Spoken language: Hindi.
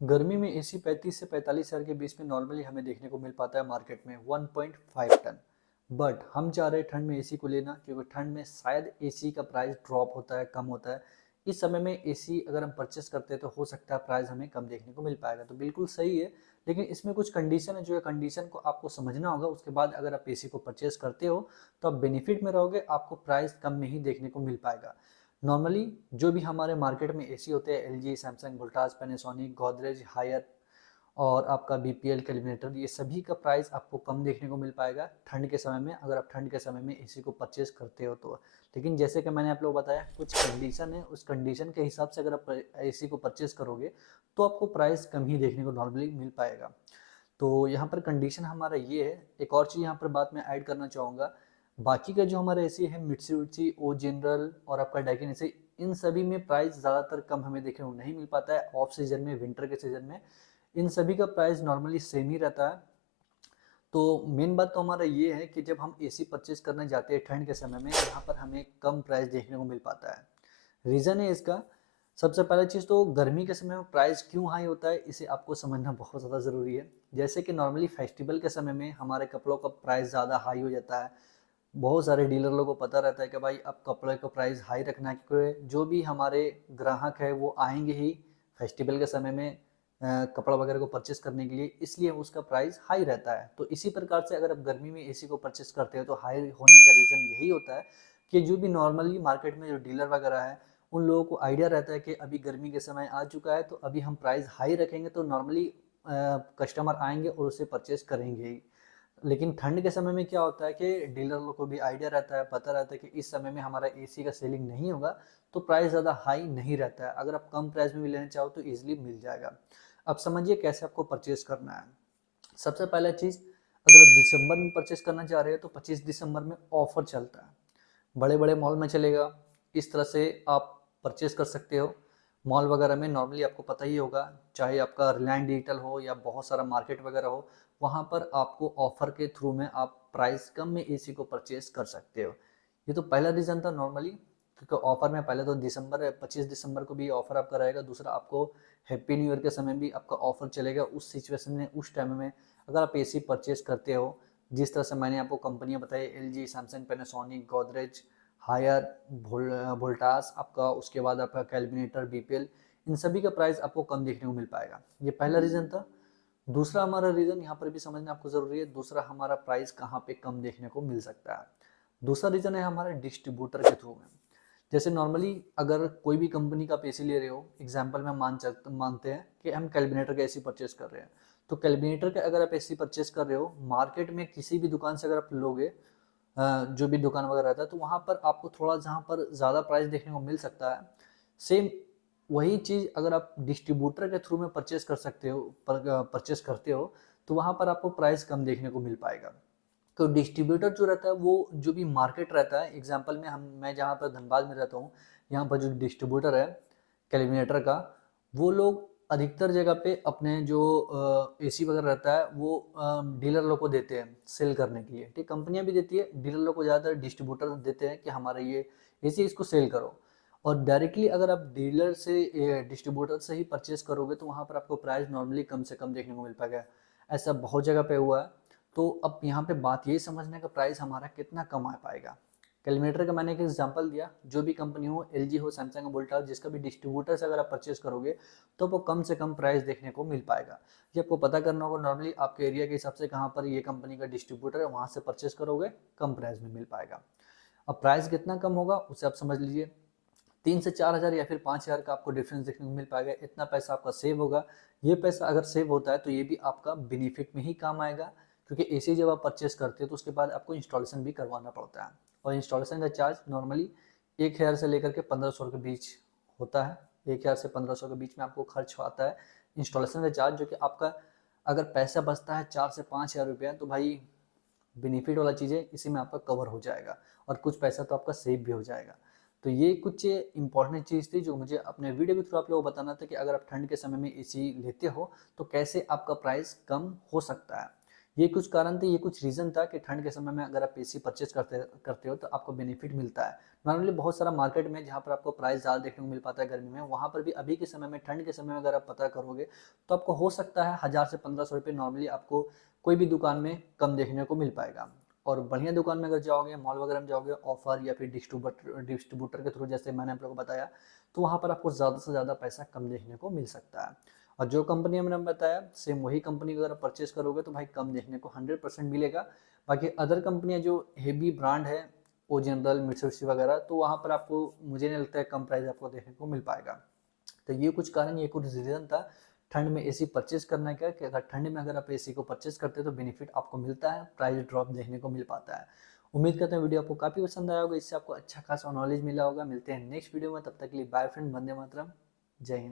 गर्मी में एसी 35 से 45 हज़ार के बीच में नॉर्मली हमें देखने को मिल पाता है मार्केट में 1.5 टन। बट हम चाह रहे हैं ठंड में एसी को लेना, क्योंकि ठंड में शायद एसी का प्राइस ड्रॉप होता है, कम होता है। इस समय में एसी अगर हम परचेस करते हैं तो हो सकता है प्राइस हमें कम देखने को मिल पाएगा, तो बिल्कुल सही है। लेकिन इसमें कुछ कंडीशन है, जो है कंडीशन को आपको समझना होगा। उसके बाद अगर आप एसी को परचेस करते हो तो आप बेनिफिट में रहोगे, आपको प्राइस कम में ही देखने को मिल पाएगा। नॉर्मली जो भी हमारे मार्केट में एसी होते हैं, LG, Samsung, Voltas, Panasonic, Godrej, Haier और आपका बीपीएल, कैलकुलेटर, ये सभी का प्राइस आपको कम देखने को मिल पाएगा ठंड के समय में, अगर आप ठंड के समय में एसी को परचेस करते हो तो। लेकिन जैसे कि मैंने आप लोगों को बताया, कुछ कंडीशन है, उस कंडीशन के हिसाब से अगर आप एसी को परचेस करोगे तो आपको प्राइस कम ही देखने को नॉर्मली मिल पाएगा। तो यहाँ पर कंडीशन हमारा ये है। एक और चीज़ यहाँ पर बात मैं ऐड करना चाहूँगा, बाकी का जो हमारा एसी है, मित्सुबिशी, ओ जनरल और आपका डाइकिन एसी, इन सभी में प्राइस ज़्यादातर कम हमें देखने को नहीं मिल पाता है। ऑफ सीजन में, विंटर के सीजन में इन सभी का प्राइस नॉर्मली सेम ही रहता है। तो मेन बात तो हमारा ये है कि जब हम एसी परचेज करने जाते हैं ठंड के समय में, यहाँ पर हमें कम प्राइस देखने को मिल पाता है। रीज़न है इसका, सबसे पहला चीज़ तो गर्मी के समय में प्राइस क्यों हाई होता है, इसे आपको समझना बहुत ज़्यादा ज़रूरी है। जैसे कि नॉर्मली फेस्टिवल के समय में हमारे कपड़ों का प्राइस ज़्यादा हाई हो जाता है। बहुत सारे डीलर लोगों को पता रहता है कि भाई अब कपड़े का प्राइस हाई रखना है, क्योंकि जो भी हमारे ग्राहक है वो आएंगे ही फेस्टिवल के समय में कपड़ा वगैरह को परचेस करने के लिए, इसलिए उसका प्राइस हाई रहता है। तो इसी प्रकार से अगर आप गर्मी में एसी को परचेस करते हो तो हाई होने का रीज़न यही होता है कि जो भी नॉर्मली मार्केट में जो डीलर वगैरह है, उन लोगों को आइडिया रहता है कि अभी गर्मी के समय आ चुका है, तो अभी हम प्राइस हाई रखेंगे तो नॉर्मली कस्टमर आएंगे और उसे परचेस करेंगे ही। लेकिन ठंड के समय में क्या होता है कि डीलर लोग को भी आइडिया रहता है, पता रहता है कि इस समय में हमारा एसी का सेलिंग नहीं होगा, तो प्राइस ज़्यादा हाई नहीं रहता है। अगर आप कम प्राइस में भी लेना चाहो तो ईजिली मिल जाएगा। अब समझिए कैसे आपको परचेज करना है। सबसे पहला चीज़, अगर आप दिसंबर में परचेज करना चाह रहे हो तो 25 दिसंबर में ऑफर चलता है, बड़े बड़े मॉल में चलेगा। इस तरह से आप परचेज कर सकते हो। मॉल वगैरह में नॉर्मली आपको पता ही होगा, चाहे आपका रिलायंस डिजिटल हो या बहुत सारा मार्केट वगैरह हो, वहाँ पर आपको ऑफर के थ्रू में आप प्राइस कम में एसी को परचेज कर सकते हो। ये तो पहला रीज़न था नॉर्मली, क्योंकि ऑफर में पहले तो दिसंबर 25 दिसंबर को भी ऑफर आपका रहेगा। दूसरा, आपको हैप्पी न्यू ईयर के समय भी आपका ऑफर चलेगा। उस सिचुएशन में, उस टाइम में अगर आप एसी परचेज करते हो, जिस तरह से मैंने आपको कंपनियां बताई, LG, Samsung, Panasonic, Godrej, Haier, Voltas आपका, उसके बाद आपका कैलकुलेटर, बीपीएल, इन सभी का प्राइस आपको कम देखने को मिल पाएगा। ये पहला रीज़न था। दूसरा हमारा रीज़न यहाँ पर भी समझना आपको ज़रूरी है, दूसरा हमारा प्राइस कहाँ पे कम देखने को मिल सकता है। दूसरा रीज़न है हमारे डिस्ट्रीब्यूटर के थ्रू में। जैसे नॉर्मली अगर कोई भी कंपनी का आप एसी ले रहे हो, एग्जाम्पल में मानते हैं कि हम कैलकुलेटर का एसी परचेज कर रहे हैं, तो कैलकुलेटर का अगर आप एसी परचेज कर रहे हो मार्केट में किसी भी दुकान से अगर आप लोगे, जो भी दुकान वगैरह रहता है, तो वहाँ पर आपको थोड़ा जहाँ पर ज़्यादा प्राइस देखने को मिल सकता है, सेम वही चीज़ अगर आप डिस्ट्रीब्यूटर के थ्रू में परचेस कर सकते हो, परचेस करते हो, तो वहाँ पर आपको प्राइस कम देखने को मिल पाएगा। तो डिस्ट्रीब्यूटर जो रहता है, वो जो भी मार्केट रहता है, एग्जांपल में मैं जहाँ पर धनबाद में रहता हूँ, यहाँ पर जो डिस्ट्रीब्यूटर है कैलकुलेटर का, वो लोग अधिकतर जगह पे अपने जो एसी वगैरह रहता है वो डीलर लोग को देते हैं सेल करने के लिए। ठीक, कंपनियां भी देती है, डीलर लोग को ज़्यादातर डिस्ट्रीब्यूटर देते हैं कि हमारा ये एसी, इसको सेल करो। और डायरेक्टली अगर आप डीलर से, डिस्ट्रीब्यूटर से ही परचेज करोगे, तो वहाँ पर आपको प्राइस नॉर्मली कम से कम देखने को मिल पाएगा। ऐसा बहुत जगह पे हुआ है। तो अब यहाँ पे बात यही समझने का, प्राइस हमारा कितना कम आ पाएगा। कैलकुलेटर का मैंने एक एग्जांपल दिया, जो भी कंपनी हो, एलजी हो, सैमसंग, वोल्टास, जिसका भी डिस्ट्रीब्यूटर से अगर आप परचेज करोगे तो वो कम से कम प्राइस देखने को मिल पाएगा। ये आपको पता करना होगा नॉर्मली आपके एरिया के हिसाब से कहाँ पर ये कंपनी का डिस्ट्रीब्यूटर है, वहाँ से परचेज करोगे कम प्राइस में मिल पाएगा। अब प्राइस कितना कम होगा उसे आप समझ लीजिए, 3 से 4 हज़ार या फिर 5 हज़ार का आपको डिफरेंस देखने को मिल पाएगा। इतना पैसा आपका सेव होगा। ये पैसा अगर सेव होता है तो ये भी आपका बेनिफिट में ही काम आएगा, क्योंकि एसी जब आप परचेस करते हो तो उसके बाद आपको इंस्टॉलेशन भी करवाना पड़ता है, और इंस्टॉलेशन का चार्ज नॉर्मली 1 हज़ार से लेकर के 1500 के बीच होता है। 1 हज़ार से 1500 के बीच में आपको खर्च आता है इंस्टॉलेशन का चार्ज, जो कि आपका अगर पैसा बचता है 4 से 5 हज़ार रुपया, तो भाई बेनिफिट वाला चीज़ है, इसी में आपका कवर हो जाएगा और कुछ पैसा तो आपका सेव भी हो जाएगा। तो ये कुछ इंपॉर्टेंट चीज़ थी जो मुझे अपने वीडियो के थ्रू आप लोगों को बताना था, कि अगर आप ठंड के समय में एसी लेते हो तो कैसे आपका प्राइस कम हो सकता है। ये कुछ कारण थे, ये कुछ रीज़न था कि ठंड के समय में अगर आप एसी परचेज करते करते हो तो आपको बेनिफिट मिलता है। नॉर्मली बहुत सारा मार्केट में जहाँ पर आपको प्राइस ज़्यादा देखने को मिल पाता है गर्मी में, वहाँ पर भी अभी के समय में, ठंड के समय में अगर आप पता करोगे तो आपको हो सकता है 1000 से 1500 रुपये नॉर्मली आपको कोई भी दुकान में कम देखने को मिल पाएगा। और बढ़िया दुकान में अगर जाओगे, मॉल वगैरह में जाओगे, ऑफर या फिर डिस्ट्रीब्यूटर के थ्रू, जैसे मैंने आप लोगों को बताया, तो वहाँ पर आपको ज़्यादा से ज़्यादा पैसा कम देखने को मिल सकता है। और जो कंपनी मैंने बताया सेम वही कंपनी का अगर आप परचेस करोगे तो भाई कम देखने को 100% मिलेगा। बाकी अदर कंपनियां जो हेवी ब्रांड है, ओ जनरल, मित्सुबिशी वगैरह, तो वहाँ पर आपको मुझे नहीं लगता है कम प्राइस आपको देखने को मिल पाएगा। तो ये कुछ कारण, ये कुछ रीज़न था ठंड में एसी परचेस करने का, कि अगर ठंड में अगर आप एसी को परचेस करते हैं तो बेनिफिट आपको मिलता है, प्राइस ड्रॉप देखने को मिल पाता है। उम्मीद करते हैं वीडियो आपको काफ़ी पसंद आया होगा, इससे आपको अच्छा खासा नॉलेज मिला होगा। मिलते हैं नेक्स्ट वीडियो में, तब तक के लिए बाय फ्रेंड, वंदे मातरम, जय हिंद।